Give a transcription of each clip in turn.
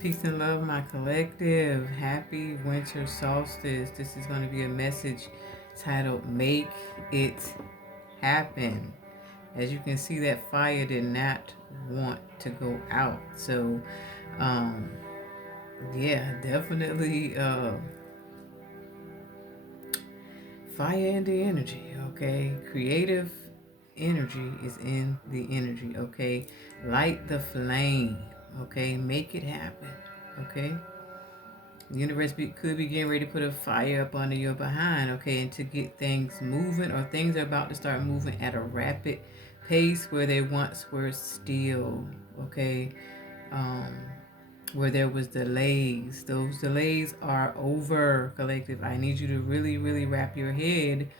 Peace and love, my collective. Happy winter solstice. This is going to be a message titled Make It Happen. As you can see, that fire did not want to go out. So, um, yeah, definitely fire in the energy, okay? Creative energy is in the energy, okay? Light the flame, okay? Make it happen, okay? The universe could be getting ready to put a fire up under your behind, okay, and to get things moving, or things are about to start moving at a rapid pace where they once were still, okay, um, where there was delays. Those delays are over, collective. I need you to really, really wrap your head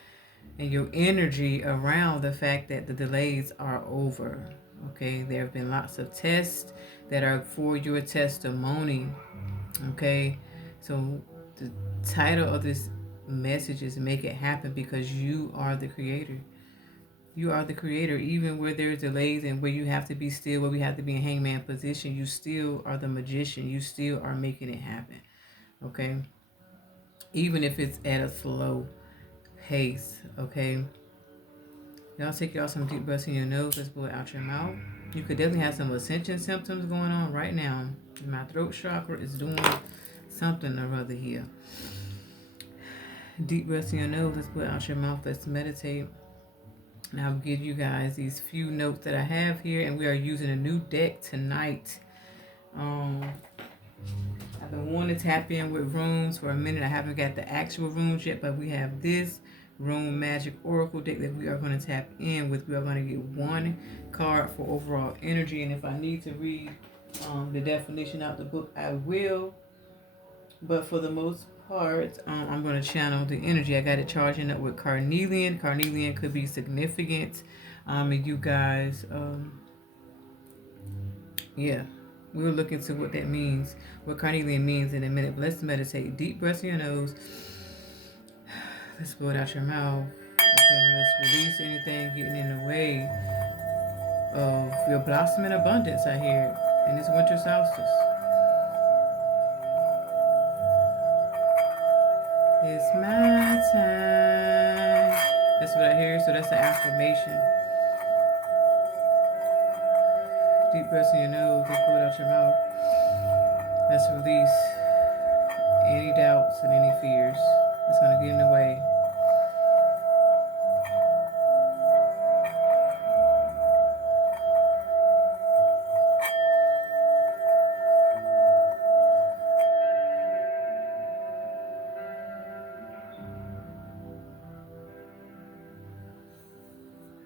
and your energy around the fact that the delays are over, okay. There have been lots of tests that are for your testimony. Okay, so the title of this message is Make It Happen, because you are the creator. You are the creator. Even where there's delays and where you have to be still, where we have to be in hangman position, you still are the magician. You still are making it happen. Okay, even if it's at a slow pace. Okay, y'all take y'all some deep breaths in your nose. Let's blow it out your mouth. You could definitely have some ascension symptoms going on right now. My throat chakra is doing something or other here. Deep breaths in your nose. Let's put out your mouth. Let's meditate. And I'll give you guys these few notes that I have here, and we are using a new deck tonight. I've been wanting to tap in with rooms for a minute. I haven't got the actual rooms yet, but we have this room magic oracle deck that we are going to tap in with. We are going to get one card for overall energy, and if I need to read the definition out the book, I will. But for the most part, I'm going to channel the energy. I got it charging up with carnelian. Carnelian could be significant. And you guys, yeah, we'll look into what that means, what carnelian means in a minute. But let's meditate. Deep breaths in your nose. Let's blow it out your mouth. Okay, let's release anything getting in the way of your blossoming abundance out here in this winter solstice. It's my time. That's what I hear. So that's the affirmation. Deep breaths in your nose. Let's blow it out your mouth. Let's release any doubts and any fears that's going to get in the way.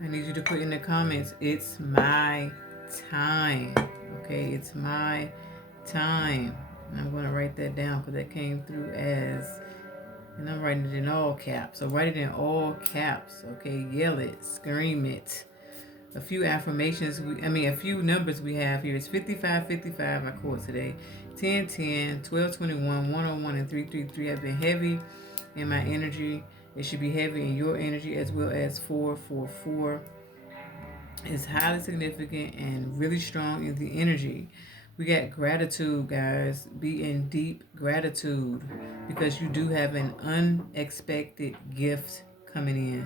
I need you to put in the comments, it's my time. Okay, it's my time. And I'm going to write that down because that came through as, and I'm writing it in all caps. So write it in all caps. Okay, yell it, scream it. A few affirmations, a few numbers we have here is 55, 55, I quote today. 10, 10, 12, 21, 101, and 333 have been heavy in my energy. It should be heavy in your energy, as well as 444. It's highly significant and really strong in the energy. We got gratitude, guys. Be in deep gratitude because you do have an unexpected gift coming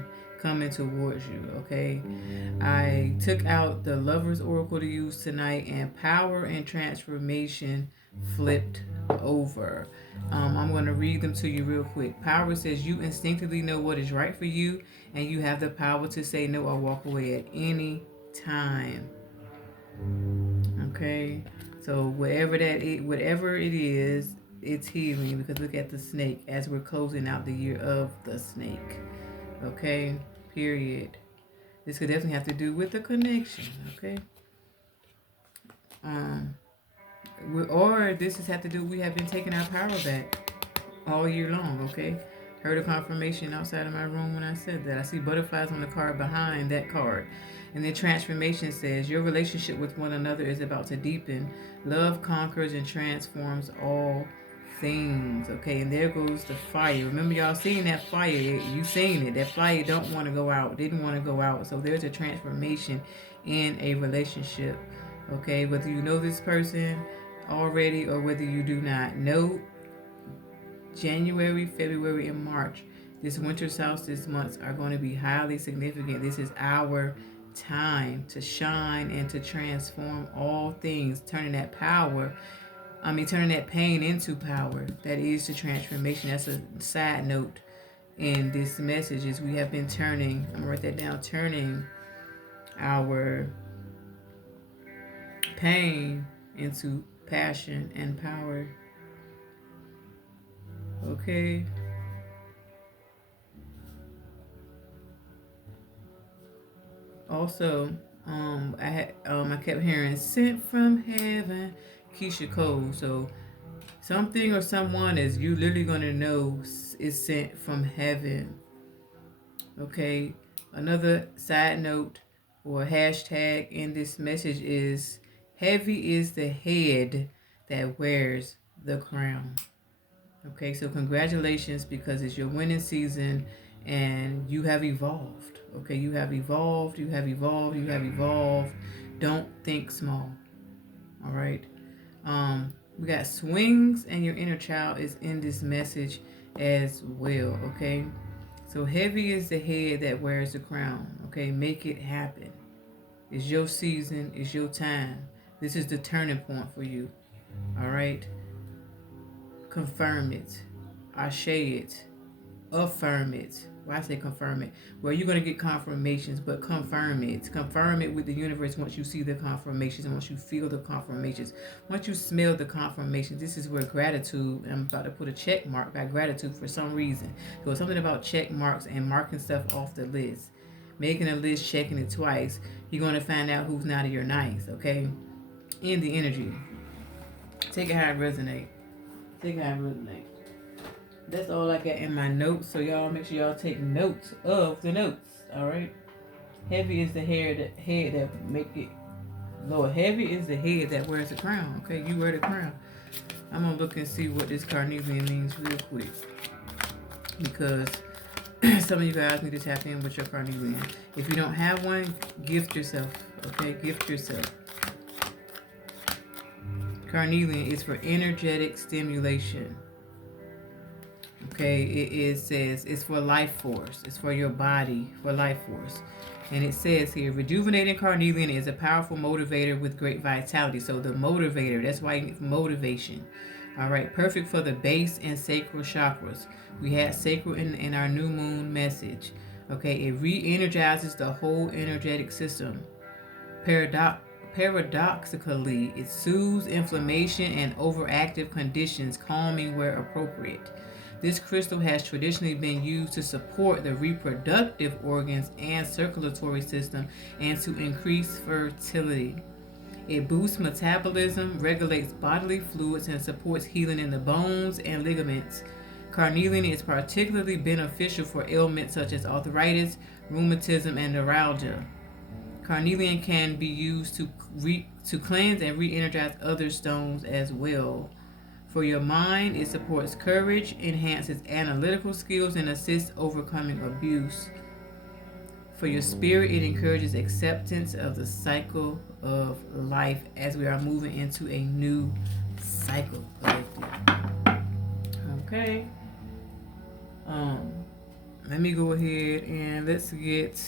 towards you, okay? I took out the Lover's Oracle to use tonight, and power and transformation flipped over. I'm going to read them to you real quick. Power says you instinctively know what is right for you, and you have the power to say no or walk away at any time. Okay, so whatever it is, it's healing, because look at the snake as we're closing out the year of the snake. Okay, period. This could definitely have to do with the connection. Okay. Or this has had to do, we have been taking our power back all year long, okay? Heard a confirmation outside of my room when I said that. I see butterflies on the card behind that card. And then transformation says, your relationship with one another is about to deepen. Love conquers and transforms all things, okay? And there goes the fire. Remember, y'all seeing that fire. You seen it. That fire don't want to go out. Didn't want to go out. So there's a transformation in a relationship, okay? Whether you know this person, already or whether you do not know, January, February, and March, this winter solstice months are going to be highly significant. This is our time to shine and to transform all things, turning that pain into power. That is the transformation. That's a side note in this message is we have been turning, I'm going to write that down, turning our pain into passion and power. Okay. Also, I kept hearing "sent from heaven," Keisha Cole. So something or someone is you literally gonna know is sent from heaven. Okay. Another side note or hashtag in this message is heavy is the head that wears the crown. Okay, so congratulations because it's your winning season and you have evolved. Okay, you have evolved, you have evolved, you have evolved. Don't think small. All right. We got swings and your inner child is in this message as well. Okay. So heavy is the head that wears the crown. Okay, make it happen. It's your season, it's your time. This is the turning point for you. All right. Confirm it. Ashe it. Affirm it. Why I say confirm it? Well, you're going to get confirmations, but confirm it. Confirm it with the universe once you see the confirmations and once you feel the confirmations. Once you smell the confirmations, this is where gratitude, I'm about to put a check mark by gratitude for some reason. There was something about check marks and marking stuff off the list. Making a list, checking it twice. You're going to find out who's not of your nice, okay? In the energy. Take it how it resonates. Take it how it resonates. That's all I got in my notes. So y'all make sure y'all take notes of the notes. All right. Heavy is the head that make it. Lord, heavy is the head that wears the crown. Okay, you wear the crown. I'm gonna look and see what this carnelian means real quick because some of you guys need to tap in with your carnelian. If you don't have one, gift yourself. Okay, gift yourself. Carnelian is for energetic stimulation. Okay, it says it's for life force. It's for your body, for life force. And it says here, rejuvenating carnelian is a powerful motivator with great vitality. So the motivator, that's why you need motivation. All right, perfect for the base and sacral chakras. We had sacral in our new moon message. Okay, it re-energizes the whole energetic system. Paradoxically, it soothes inflammation and overactive conditions, calming where appropriate. This crystal has traditionally been used to support the reproductive organs and circulatory system and to increase fertility. It boosts metabolism, regulates bodily fluids, and supports healing in the bones and ligaments. Carnelian is particularly beneficial for ailments such as arthritis, rheumatism, and neuralgia. Carnelian can be used to cleanse and re-energize other stones as well. For your mind, it supports courage, enhances analytical skills, and assists overcoming abuse. For your spirit, it encourages acceptance of the cycle of life as we are moving into a new cycle. Okay. Let me go ahead and let's get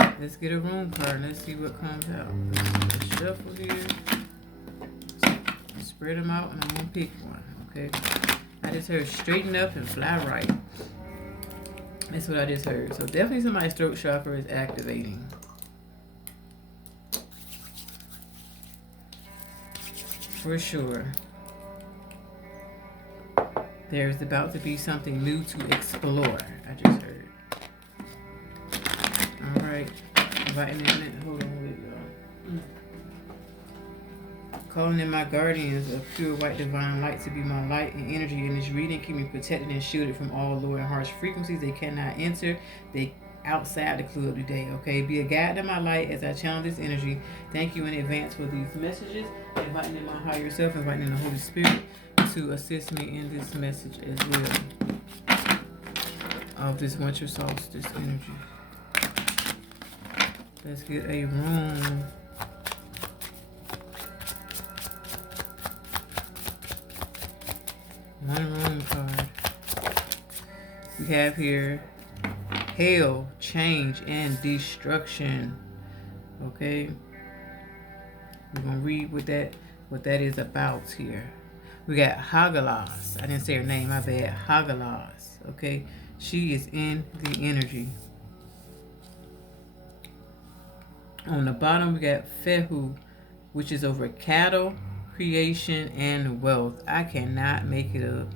a room card. Let's see what comes out. Let's shuffle here. Spread them out and I'm gonna pick one. Okay. I just heard straighten up and fly right. That's what I just heard. So definitely somebody's throat chakra is activating. For sure. There's about to be something new to explore. I just heard. Alright. Inviting in. Hold on, wait, y'all. Calling in my guardians of pure white divine light to be my light and energy in this reading. Keep me protected and shielded from all low and harsh frequencies. They cannot enter. They outside the club today. Okay. Be a guide to my light as I channel this energy. Thank you in advance for these messages. Inviting in my higher self, inviting in the Holy Spirit to assist me in this message as well. Of this winter solstice energy. Let's get a room. One room card. We have here hail, change, and destruction. Okay. We're gonna read what that is about here. We got Hagalas. I didn't say her name, my bad. Hagalas. Okay. She is in the energy. On the bottom, we got Fehu, which is over cattle, creation, and wealth. I cannot make it up.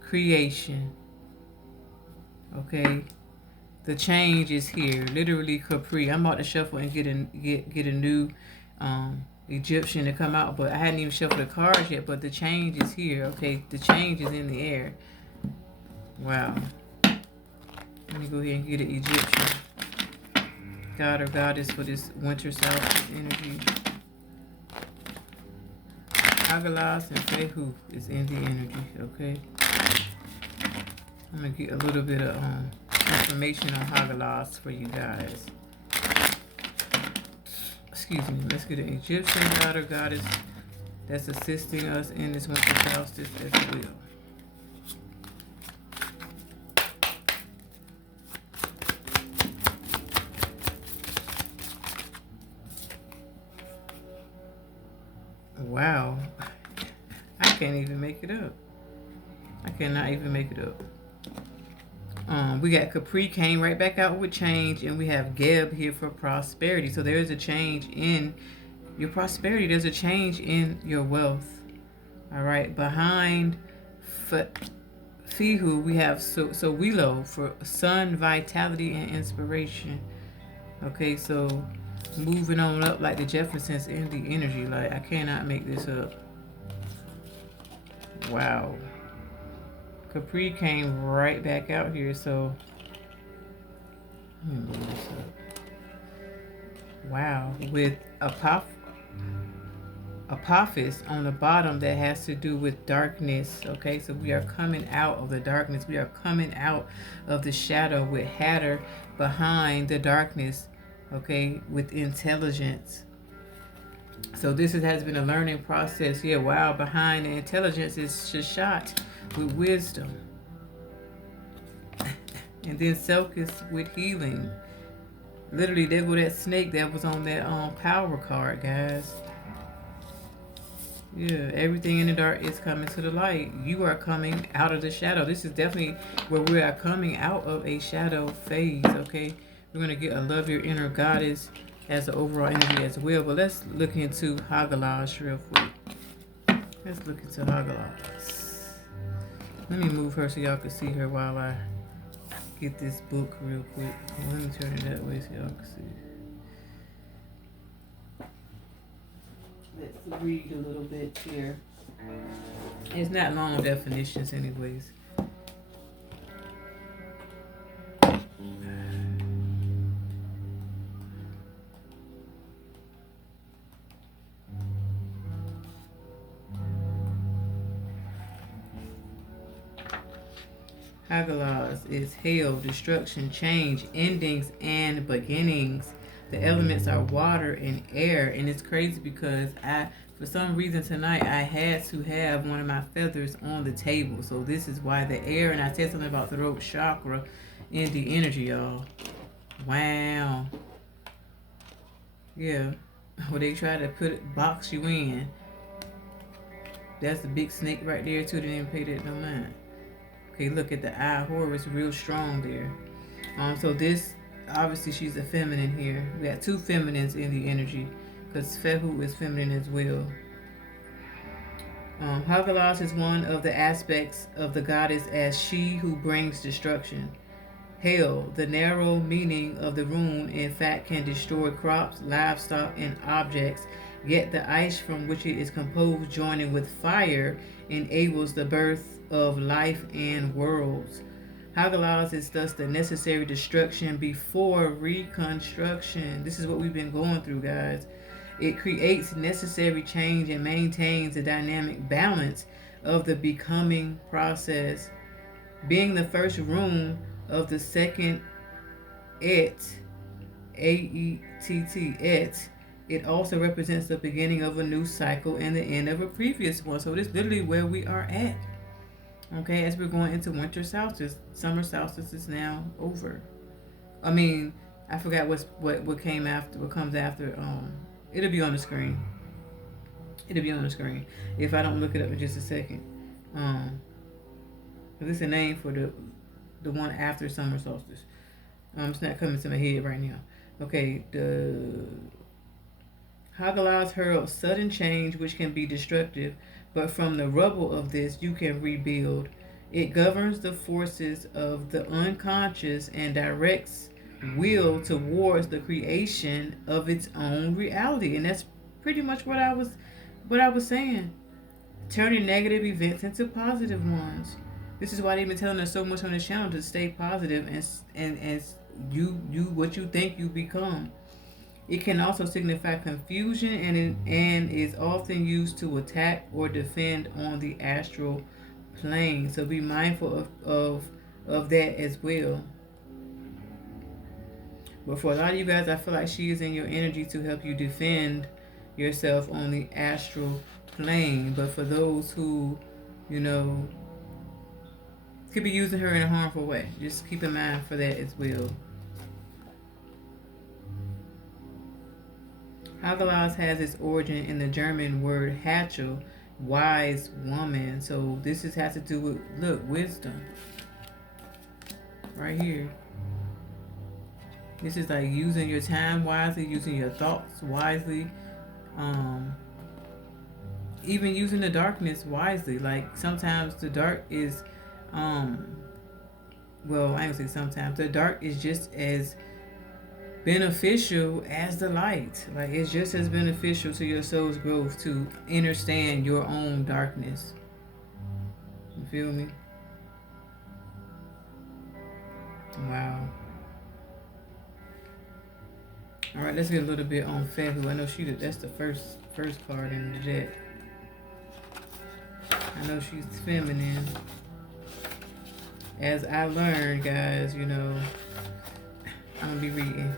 Creation. Okay. The change is here. Literally Capri. I'm about to shuffle and get a new Egyptian to come out, but I hadn't even shuffled the cards yet, but the change is here. Okay. The change is in the air. Wow. Let me go ahead and get an Egyptian. God or goddess for this winter solstice energy. Hagalas and Fehu is in the energy, okay? I'm gonna get a little bit of information on Hagalas for you guys. Excuse me. Let's get an Egyptian god or goddess that's assisting us in this winter solstice as well. Wow. I can't even make it up. I cannot even make it up. We got Capri came right back out with change, and we have Geb here for prosperity. So there is a change in your prosperity. There's a change in your wealth. All right. Behind Fihu, we have so Willow for sun, vitality, and inspiration. Okay, so moving on up like the Jeffersons in the energy. Like, I cannot make this up. Wow. Capri came right back out here, so let me move this up. Wow. With Apophis on the bottom, that has to do with darkness. Okay, so we are coming out of the darkness. We are coming out of the shadow with Hatter behind the darkness. Okay, with intelligence. So this has been a learning process. Yeah, wow. Behind the intelligence is Shashat with wisdom. And then Selkis with healing. Literally, there go that snake that was on that power card, guys. Yeah, everything in the dark is coming to the light. You are coming out of the shadow. This is definitely where we are coming out of a shadow phase, okay? We're going to get a love your inner goddess as an overall energy as well. But let's look into Hagalas real quick. Let's look into Hagalas. Let me move her so y'all can see her while I get this book real quick. Let me turn it that way so y'all can see. Let's read a little bit here. It's not long definitions anyways. Hagalas is hail, destruction, change, endings, and beginnings. The elements are water and air, and it's crazy because for some reason tonight, I had to have one of my feathers on the table. So this is why the air, and I said something about the throat chakra in the energy, y'all. Wow. Yeah. Well, they try to box you in. That's the big snake right there, too. They didn't pay that no mind. Okay, look at the eye. Horus real strong there. So this, obviously, she's a feminine here. We got two feminines in the energy because Fehu is feminine as well. Hagalas is one of the aspects of the goddess as she who brings destruction. Hail, the narrow meaning of the rune, in fact, can destroy crops, livestock, and objects. Yet the ice from which it is composed, joining with fire, enables the birth of life and worlds. Hagalas is thus the necessary destruction before reconstruction. This is what we've been going through, guys. It creates necessary change and maintains a dynamic balance of the becoming process. Being the first rune of the second Et, A-E-T-T, Et, it also represents the beginning of a new cycle and the end of a previous one. So this is literally where we are at. Okay, as we're going into winter solstice, summer solstice is now over. I mean, I forgot what came after, what comes after. It'll be on the screen. It'll be on the screen if I don't look it up in just a second. Um, it's a name for the one after summer solstice. It's not coming to my head right now. Okay, the Hagalaz hurls sudden change which can be destructive, but from the rubble of this you can rebuild. It governs the forces of the unconscious and directs will towards the creation of its own reality. And that's pretty much what I was saying. Turning negative events into positive ones. This is why they've been telling us so much on the channel to stay positive and you what you think you become. It can also signify confusion and is often used to attack or defend on the astral plane. So be mindful of that as well. But for a lot of you guys, I feel like she is in your energy to help you defend yourself on the astral plane. But for those who, you know, could be using her in a harmful way, just keep in mind for that as well. Hagalaz has its origin in the German word Hatchel, wise woman. So this has to do with, look, wisdom. Right here. This is like using your time wisely, using your thoughts wisely, even using the darkness wisely. Like sometimes the dark is, well, I don't say sometimes. The dark is just as beneficial as the light. Like it's just as beneficial to your soul's growth to understand your own darkness. You feel me? Wow. All right, let's get a little bit on Fehu. I know that's the first card in the deck. I know she's feminine. As I learned, guys, I'm gonna be reading.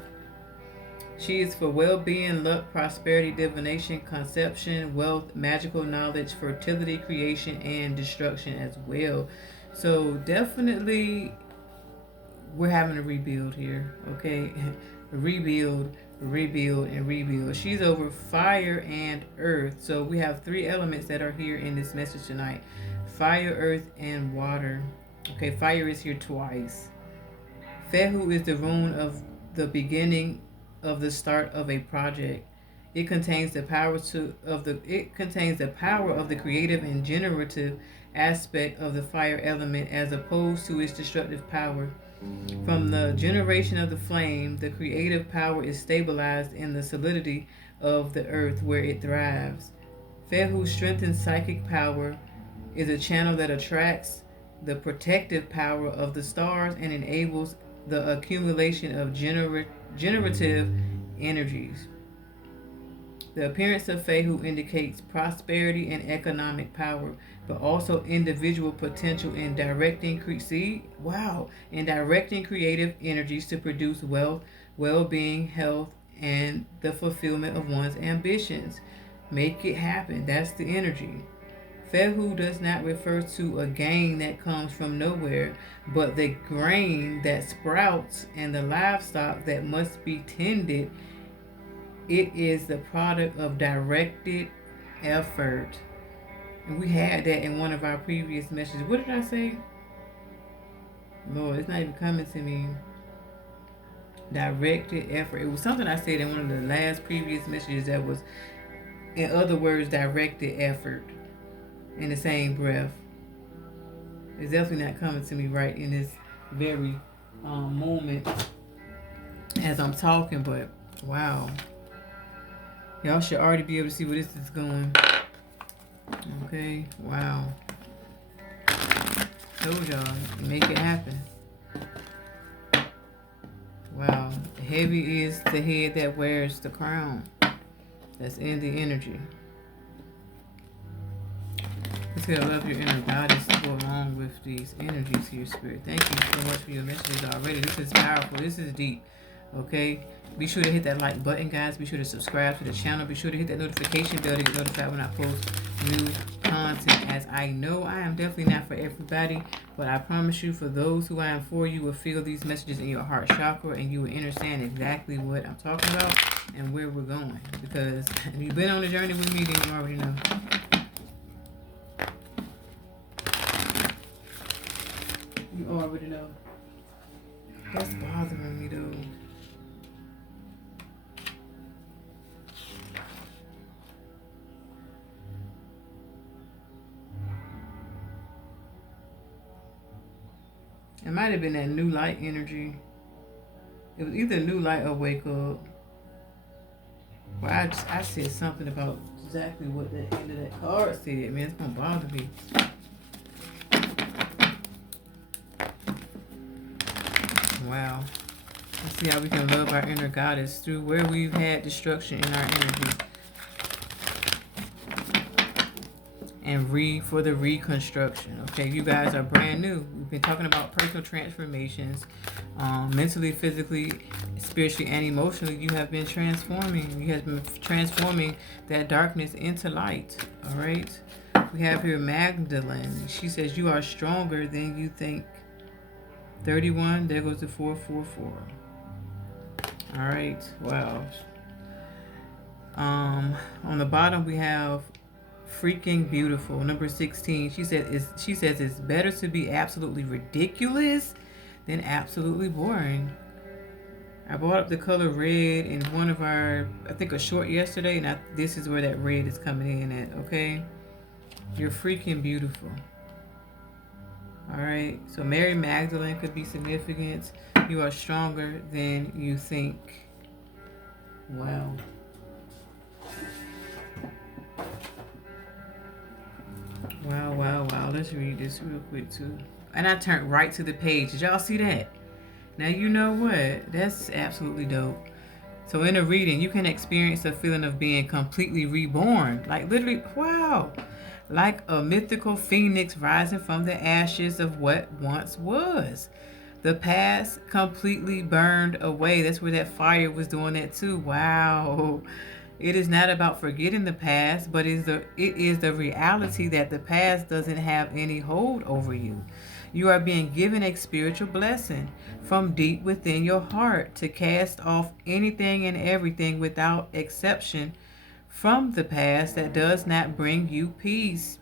She is for well-being, luck, prosperity, divination, conception, wealth, magical knowledge, fertility, creation, and destruction as well. So definitely we're having a rebuild here, okay? rebuild, and rebuild. She's over fire and earth. So we have 3 elements that are here in this message tonight. Fire, earth, and water. Okay, fire is here twice. Fehu is the rune of the beginning of the start of a project. It contains the power of the creative and generative aspect of the fire element as opposed to its destructive power. From the generation of the flame, the creative power is stabilized in the solidity of the earth where it thrives. Fehu strengthens psychic power, is a channel that attracts the protective power of the stars and enables the accumulation of generative energies. The appearance of Fehu indicates prosperity and economic power, but also individual potential in directing creative energies to produce wealth, well-being, health, and the fulfillment of one's ambitions. Make it happen. That's the energy. Fehu does not refer to a gain that comes from nowhere, but the grain that sprouts and the livestock that must be tended. It is the product of directed effort. And we had that in one of our previous messages. What did I say? Lord, it's not even coming to me. Directed effort. It was something I said in one of the last previous messages that was, in other words, directed effort in the same breath. It's definitely not coming to me right in this very moment as I'm talking, but wow. Y'all should already be able to see where this is going. Okay, wow. Told y'all, make it happen. Wow, heavy is the head that wears the crown. That's in the energy. Let's get a love your inner goddess to go along with these energies here, Spirit. Thank you so much for your messages already. This is powerful. This is deep. Okay, be sure to hit that like button, guys. Be sure to subscribe to the channel. Be sure to hit that notification bell to get notified when I post new content as I know I am definitely not for everybody, but I promise you, for those who I am for, you will feel these messages in your heart chakra and you will understand exactly what I'm talking about and where we're going. Because if you've been on the journey with me, then you already know. You already know. That's bothering me though. It might have been that new light energy. It was either new light or wake up. Well, I said something about exactly what the end of that card said. Man, it's gonna bother me. Wow. Let's see how we can love our inner goddess through where we've had destruction in our energy. And for the reconstruction. Okay, you guys are brand new. We've been talking about personal transformations, mentally, physically, spiritually, and emotionally. You have been transforming. You have been transforming that darkness into light. All right. We have here Magdalene. She says you are stronger than you think. 31. There goes the 444. All right. Wow. On the bottom we have freaking beautiful. Number 16. She says it's better to be absolutely ridiculous than absolutely boring. I brought up the color red in one of our, I think, a short yesterday, and this is where that red is coming in at. Okay, you're freaking beautiful. All right. So Mary Magdalene could be significant. You are stronger than you think. Wow. Wow, wow, wow. Let's read this real quick, too. And I turned right to the page. Did y'all see that? Now, you know what? That's absolutely dope. So, in a reading, you can experience a feeling of being completely reborn. Like, literally, wow. Like a mythical phoenix rising from the ashes of what once was. The past completely burned away. That's where that fire was doing that, too. Wow. It is not about forgetting the past, but it is the reality that the past doesn't have any hold over you. You are being given a spiritual blessing from deep within your heart to cast off anything and everything without exception from the past that does not bring you peace.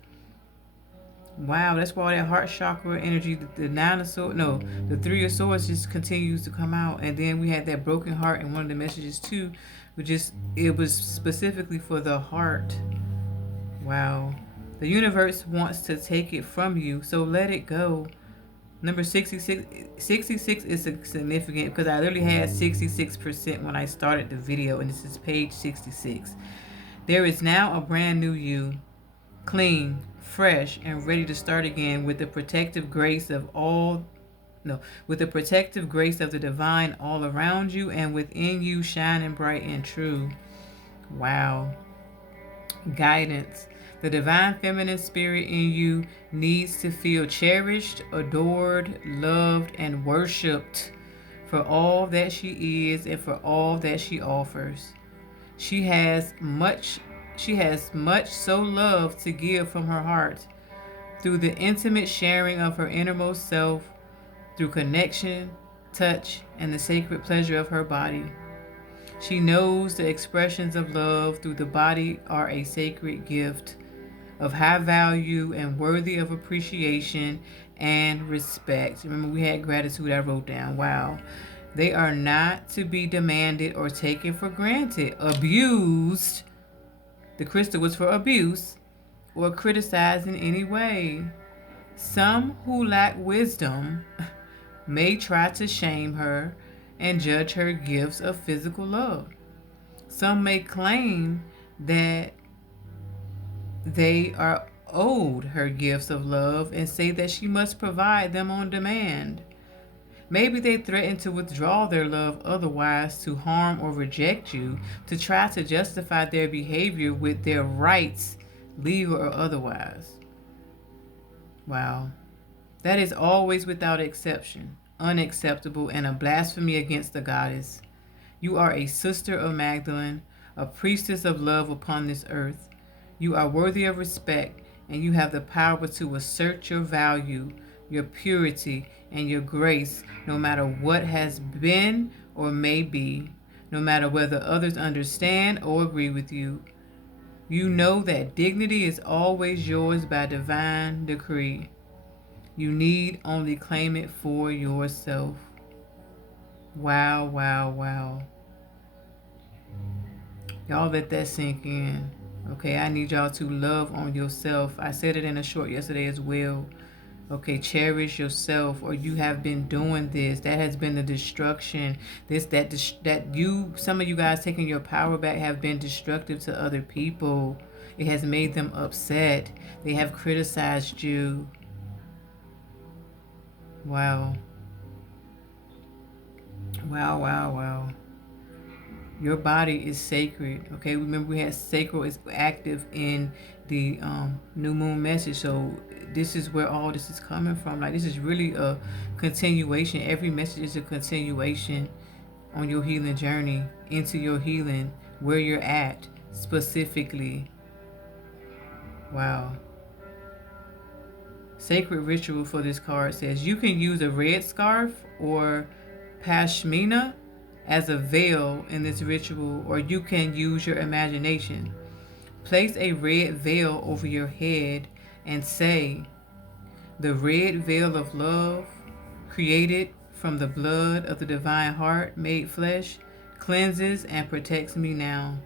Wow, that's why that heart chakra energy, the nine of swords, no, the three of swords just continues to come out. And then we had that broken heart in one of the messages too, it was specifically for the heart. Wow. The universe wants to take it from you, so let it go. Number 66 is significant because I literally had 66% when I started the video, and this is page 66. There is now a brand new you, clean, fresh, and ready to start again with the protective grace of the divine all around you and within you, shining bright and true. Wow. Guidance. The divine feminine spirit in you needs to feel cherished, adored, loved, and worshipped for all that she is and for all that she offers. She has much so love to give from her heart through the intimate sharing of her innermost self, through connection, touch, and the sacred pleasure of her body. She knows the expressions of love through the body are a sacred gift of high value and worthy of appreciation and respect. Remember, we had gratitude I wrote down. Wow. They are not to be demanded or taken for granted, abused. The crystal was for abuse or criticized in any way. Some who lack wisdom may try to shame her and judge her gifts of physical love. Some may claim that they are owed her gifts of love and say that she must provide them on demand. Maybe they threaten to withdraw their love otherwise, to harm or reject you, to try to justify their behavior with their rights, legal or otherwise. Wow. That is always without exception, unacceptable, and a blasphemy against the goddess. You are a sister of Magdalene, a priestess of love upon this earth. You are worthy of respect and you have the power to assert your value, your purity, and your grace, no matter what has been or may be, no matter whether others understand or agree with you. You know that dignity is always yours by divine decree. You need only claim it for yourself. Wow, wow, wow. Y'all let that sink in. Okay, I need y'all to love on yourself. I said it in a short yesterday as well. Okay, cherish yourself, or you have been doing this. That has been the destruction. Some of you guys taking your power back have been destructive to other people. It has made them upset. They have criticized you. Wow. Wow, wow, wow. Your body is sacred. Okay, remember we had sacral is active in the new moon message. So this is where all this is coming from. Like, this is really a continuation. Every message is a continuation on your healing journey, into your healing, where you're at specifically. Wow. Sacred ritual for this card says you can use a red scarf or pashmina as a veil in this ritual, or you can use your imagination. Place a red veil over your head and say, "The red veil of love, created from the blood of the divine heart made flesh, cleanses and protects me now.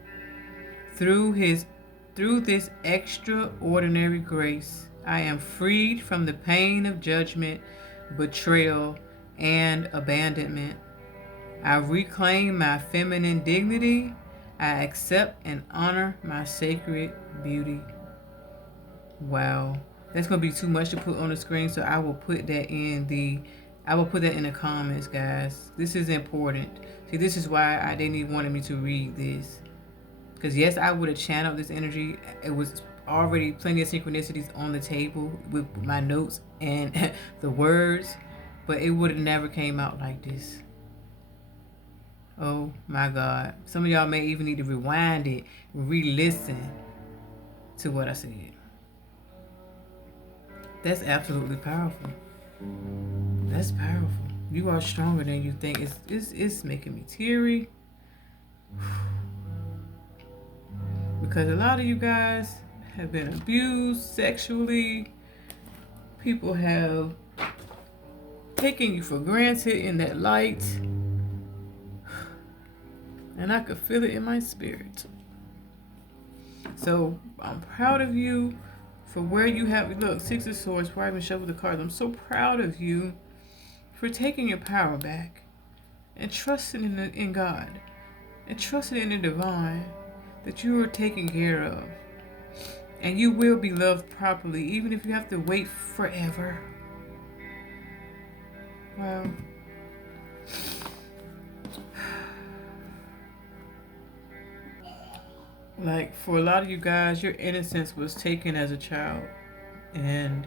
Through this extraordinary grace, I am freed from the pain of judgment, betrayal, and abandonment. I reclaim my feminine dignity. I accept and honor my sacred beauty." Wow. That's going to be too much to put on the screen, so I will put that in the comments, guys. This is important. See, this is why I didn't even wanted me to read this. Because yes, I would have channeled this energy. It was already plenty of synchronicities on the table with my notes and the words, but it would have never came out like this. Oh my God. Some of y'all may even need to rewind it, re-listen to what I said. That's absolutely powerful. That's powerful. You are stronger than you think. It's making me teary. Because a lot of you guys have been abused sexually. People have taken you for granted in that light. And I could feel it in my spirit. So I'm proud of you for where you have. Look, Six of Swords, before I even shuffle the cards, I'm so proud of you for taking your power back and trusting in God and trusting in the divine that you are taken care of. And you will be loved properly, even if you have to wait forever. Wow. Like, for a lot of you guys, your innocence was taken as a child. And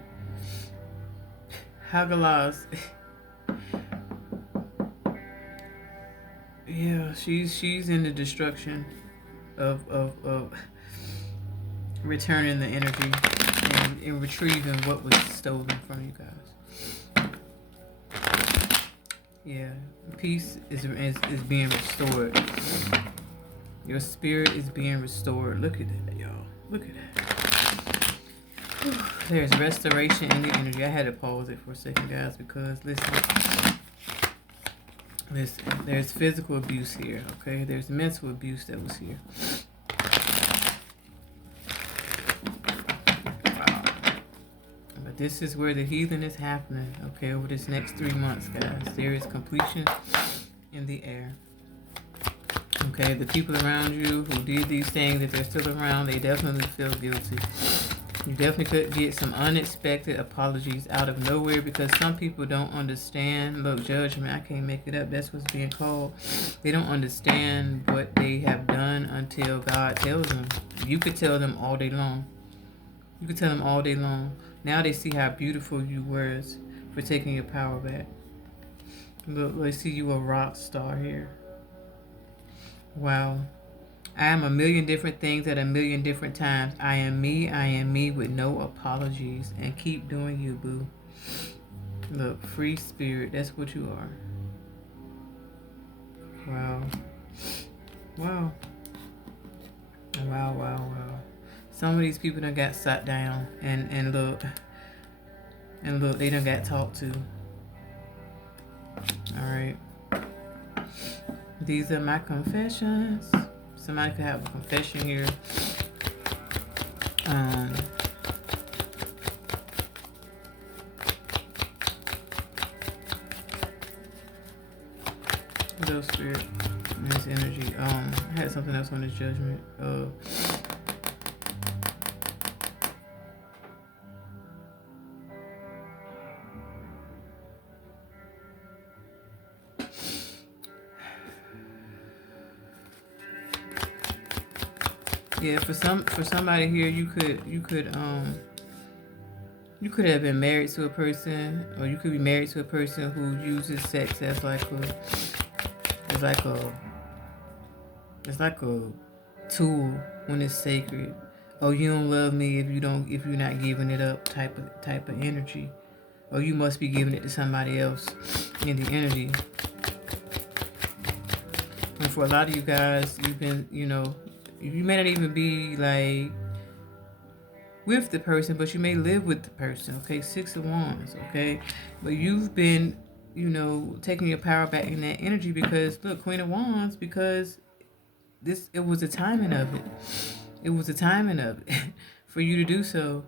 Hagalaz, yeah, she's in the destruction of returning the energy and retrieving what was stolen from you guys. Yeah, peace is being restored. Your spirit is being restored. Look at that, y'all. Look at that. There's restoration in the energy. I had to pause it for a second, guys, because listen, there's physical abuse here, okay? There's mental abuse that was here. Wow. But this is where the healing is happening, okay? Over this next 3 months, guys. There is completion in the air. Okay, the people around you who did these things, if they're still around, they definitely feel guilty. You definitely could get some unexpected apologies out of nowhere, because some people don't understand. Look, judgment, I can't make it up. That's what's being called. They don't understand what they have done until God tells them. You could tell them all day long. You could tell them all day long. Now they see how beautiful you were for taking your power back. Look, they see you a rock star here. Wow. I am a million different things at a million different times. I am me with no apologies. And keep doing you, boo. Look, free spirit, that's what you are. Wow. Wow. Wow, wow, wow. Some of these people done got sat down and look, they done got talked to. Alright. These are my confessions. Somebody could have a confession here. Um Little spirit. This energy. I had something else on this judgment. Yeah, for somebody here, you could have been married to a person, or you could be married to a person who uses sex as like a, as like a, it's like a tool when it's sacred. Oh, you don't love me if you're not giving it up type of energy. Or you must be giving it to somebody else in the energy. And for a lot of you guys, you've been, you may not even be like with the person, but you may live with the person, okay? 6 of Wands, okay? But you've been, taking your power back in that energy because, look, Queen of Wands, because it was the timing of it. It was the timing of it for you to do so.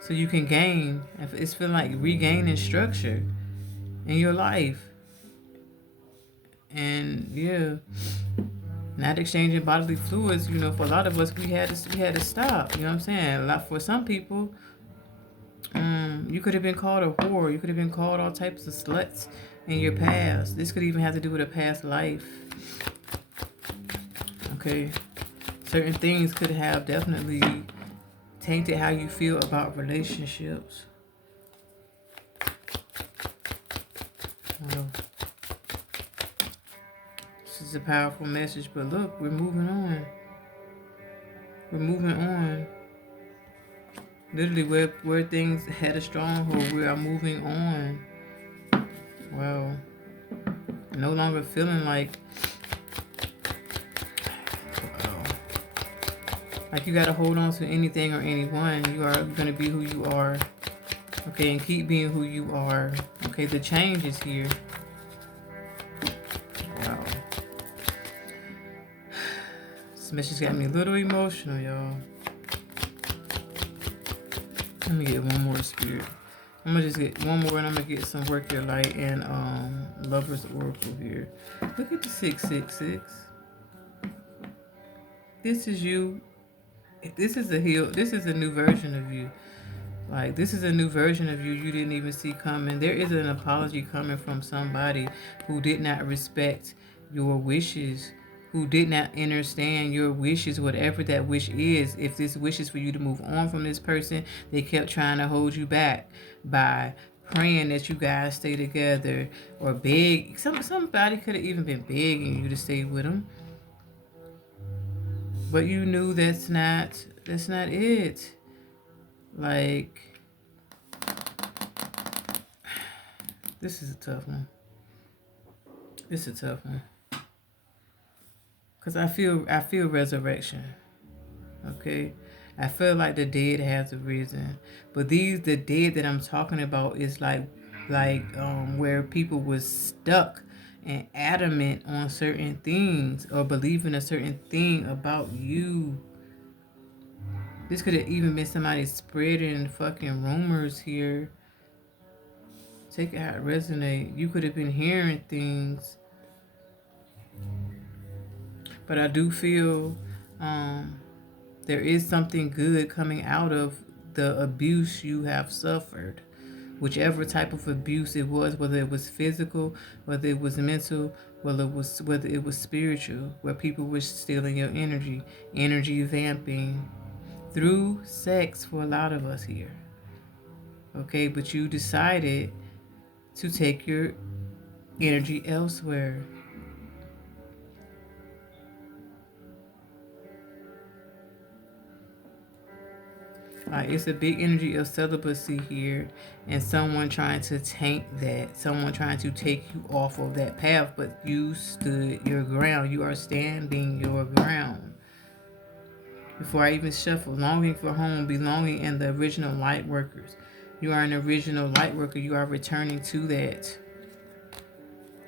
So you can gain, it's feeling like regaining structure in your life. And yeah, not exchanging bodily fluids, for a lot of us, we had to stop. You know what I'm saying? A lot for some people, you could have been called a whore. You could have been called all types of sluts in your past. This could even have to do with a past life. Okay, certain things could have definitely tainted how you feel about relationships. Well, this is a powerful message, but look, we're moving on. We're moving on. Literally, where things had a stronghold, we are moving on. Well, no longer feeling like you gotta hold on to anything or anyone. You are gonna be who you are. Okay, and keep being who you are. Okay, the change is here. Wow. This message got me a little emotional, y'all. Let me get one more spirit. I'm gonna just get one more, and I'm gonna get some work your light and Lover's Oracle here. Look at the 666. This is you. This is a new version of you. Like, this is a new version of you didn't even see coming. There is an apology coming from somebody who did not respect your wishes, who did not understand your wishes, whatever that wish is. If this wish is for you to move on from this person, they kept trying to hold you back by praying that you guys stay together, or beg. Somebody could have even been begging you to stay with them. But you knew that's not it. Like, this is a tough one. It's a tough one. Cause I feel resurrection. Okay? I feel like the dead has arisen. But the dead that I'm talking about is like where people was stuck and adamant on certain things, or believing a certain thing about you. This could have even been somebody spreading fucking rumors here. Take it how it resonate. You could have been hearing things. But I do feel there is something good coming out of the abuse you have suffered. Whichever type of abuse it was, whether it was physical, whether it was mental, whether it was spiritual, where people were stealing your energy vamping through sex for a lot of us here. Okay, but you decided to take your energy elsewhere. It's a big energy of celibacy here, and someone trying to taint that, someone trying to take you off of that path, but you stood your ground. You are standing your ground. Before I even shuffle, longing for home, belonging, and the original light workers. You are an original light worker. You are returning to that.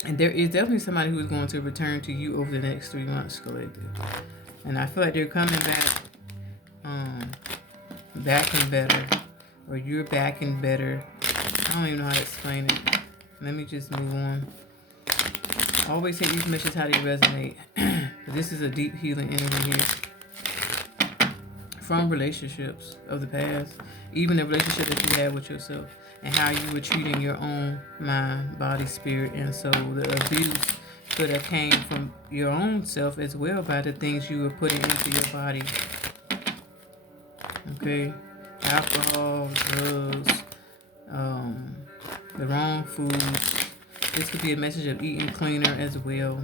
And there is definitely somebody who is going to return to you over the next 3 months, collective. And I feel like they're coming back and better, or you're back and better. I don't even know how to explain it. Let me just move on. Always take these messages how they resonate. This is a deep healing energy here. From relationships of the past, even the relationship that you had with yourself, and how you were treating your own mind, body, spirit, and soul. The abuse could have came from your own self as well by the things you were putting into your body. Okay, alcohol, drugs, the wrong foods. This could be a message of eating cleaner as well.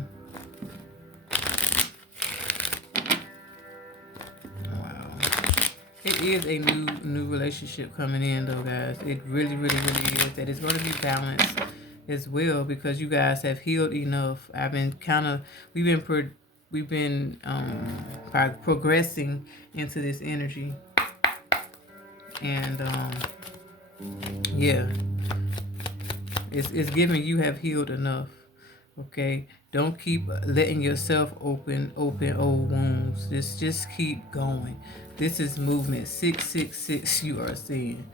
Wow. It is a new relationship coming in though, guys. It really is. That it's going to be balanced as well, because you guys have healed enough. We've been progressing into this energy. And yeah. It's giving you have healed enough. Okay, don't keep letting yourself open old wounds. Just keep going. This is movement 666 you are seeing.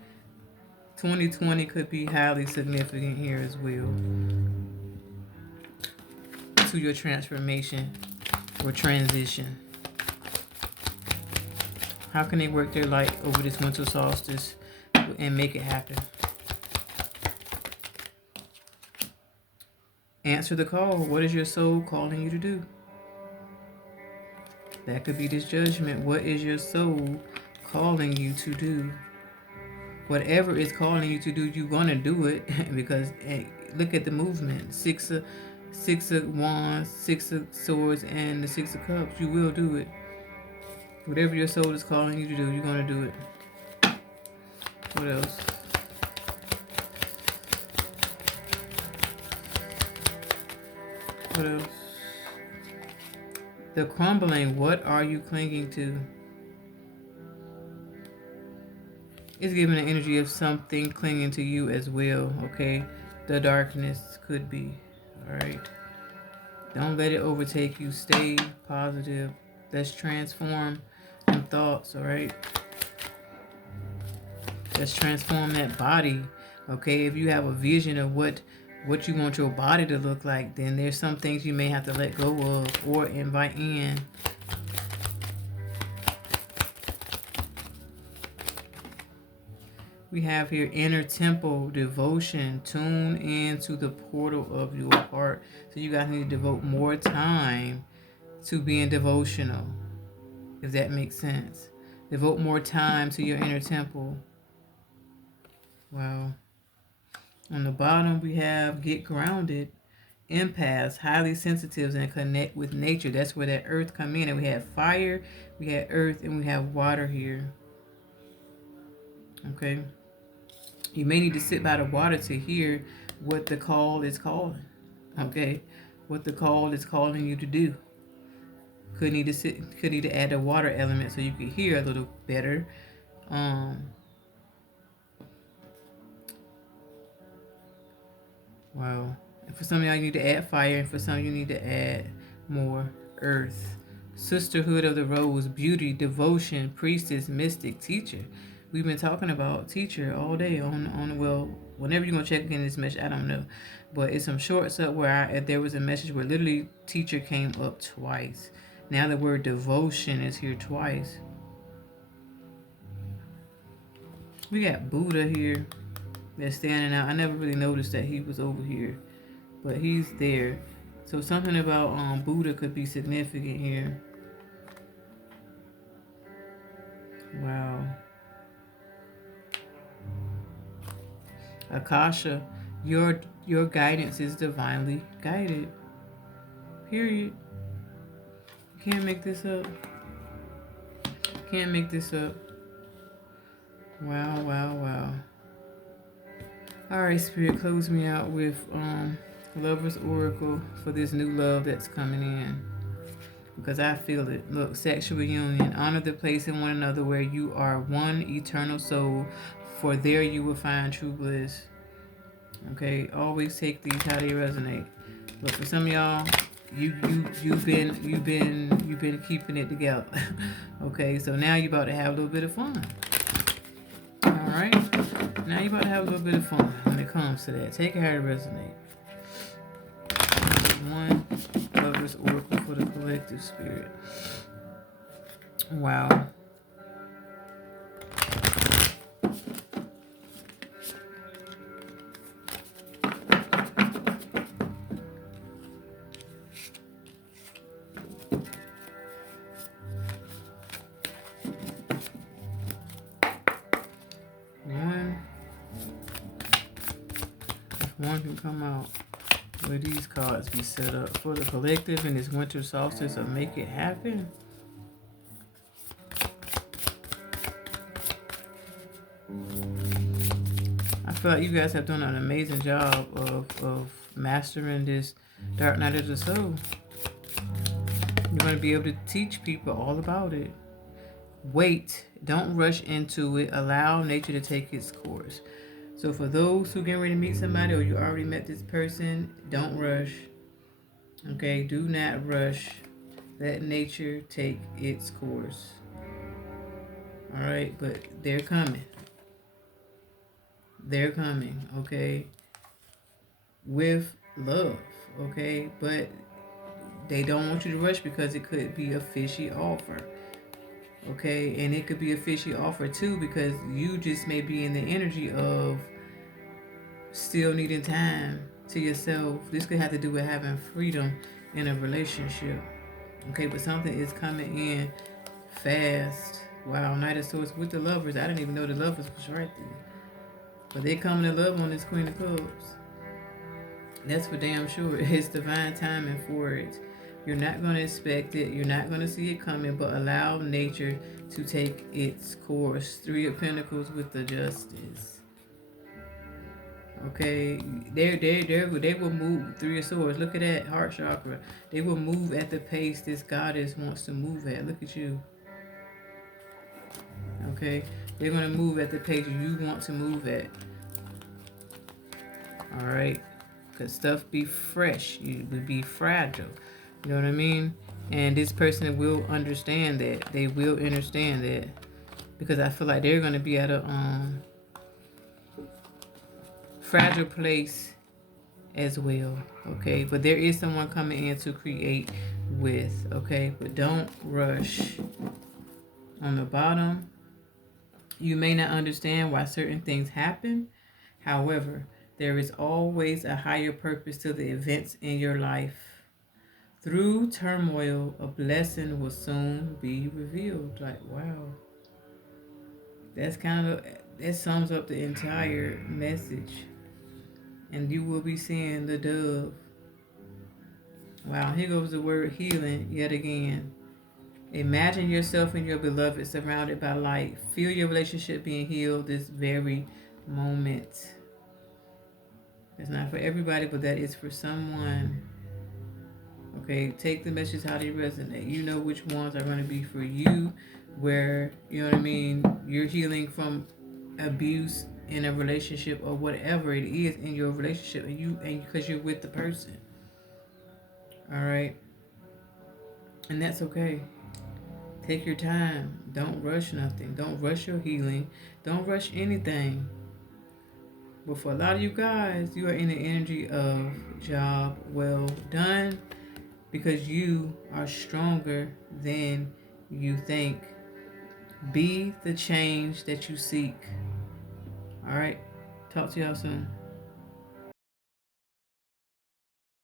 2020 could be highly significant here as well to your transformation or transition. How can they work their light over this winter solstice and make it happen? Answer the call. What is your soul calling you to do? That could be this judgment. What is your soul calling you to do? Whatever it's calling you to do, you're going to do it. Because look at the movement. Six of Wands, Six of Swords, and the Six of Cups. You will do it. Whatever your soul is calling you to do, you're going to do it. What else? What else? The crumbling. What are you clinging to? It's giving the energy of something clinging to you as well, okay? The darkness could be, all right? Don't let it overtake you. Stay positive. Let's transform them thoughts, all right? Let's transform that body, okay? If you have a vision of what you want your body to look like, then there's some things you may have to let go of or invite in. We have here inner temple devotion. Tune into the portal of your heart. So you guys need to devote more time to being devotional, if that makes sense. Devote more time to your inner temple. Wow. On the bottom, we have get grounded, empaths, highly sensitives, and connect with nature. That's where that earth come in. And we have fire, we have earth, and we have water here. Okay. You may need to sit by the water to hear what the call is calling. Okay. What the call is calling you to do. Could need to add the water element so you could hear a little better. Wow. And for some of y'all, you need to add fire, and for some, you need to add more earth. Sisterhood of the Rose, beauty, devotion, priestess, mystic, teacher. We've been talking about teacher all day on well, whenever you're going to check again this message, I don't know. But it's some shorts up where there was a message where literally teacher came up twice. Now the word devotion is here twice. We got Buddha here. That's standing out. I never really noticed that he was over here, but he's there. So something about Buddha could be significant here. Wow. Akasha, your guidance is divinely guided. Period. You can't make this up. Can't make this up. Wow, wow, wow. All right, Spirit, close me out with Lover's Oracle for this new love that's coming in. Because I feel it. Look, sexual union. Honor the place in one another where you are one eternal soul, for there you will find true bliss. Okay, always take these how they resonate. But for some of y'all, you've been keeping it together. Okay, so now you're about to have a little bit of fun. All right, now you're about to have a little bit of fun when it comes to that. Take it how it resonate. One Lover's Oracle for the collective spirit. Wow. One, if one can come out, where these cards be set up for the collective in this winter solstice or make it happen. I feel like you guys have done an amazing job of mastering this dark night of the soul. You're going to be able to teach people all about it. Wait, don't rush into it. Allow nature to take its course. So for those who getting ready to meet somebody or you already met this person, don't rush. Okay, do not rush. Let nature take its course. All right, but they're coming. They're coming, okay? With love, okay? But they don't want you to rush because it could be a fishy offer. Okay, and it could be a fishy offer too because you just may be in the energy of still needing time to yourself. This could have to do with having freedom in a relationship. Okay, but something is coming in fast. Wow, Knight of Swords with the lovers. I didn't even know the lovers was right there. But they coming to love on this Queen of Cups. That's for damn sure. It's divine timing for it. You're not going to expect it. You're not going to see it coming, but allow nature to take its course. Three of Pentacles with the Justice. Okay, they will move. Three of Swords. Look at that heart chakra. They will move at the pace this goddess wants to move at. Look at you. Okay, they're going to move at the pace you want to move at. All right, because stuff be fresh. You would be fragile. You know what I mean? And this person will understand that. They will understand that because I feel like they're going to be at a fragile place as well. Okay, but there is someone coming in to create with. Okay, but don't rush. On the bottom, you may not understand why certain things happen. However, there is always a higher purpose to the events in your life. Through turmoil, a blessing will soon be revealed. Like, wow. That's that sums up the entire message. And you will be seeing the dove. Wow, here goes the word healing yet again. Imagine yourself and your beloved surrounded by light. Feel your relationship being healed this very moment. It's not for everybody, but that is for someone. Okay, take the message how they resonate. You know which ones are going to be for you, where, you know what I mean, you're healing from abuse in a relationship or whatever it is in your relationship, and because you're with the person. All right, and that's okay. Take your time. Don't rush nothing. Don't rush your healing. Don't rush anything. But for a lot of you guys, you are in the energy of job well done because you are stronger than you think. Be the change that you seek. All right. Talk to y'all soon.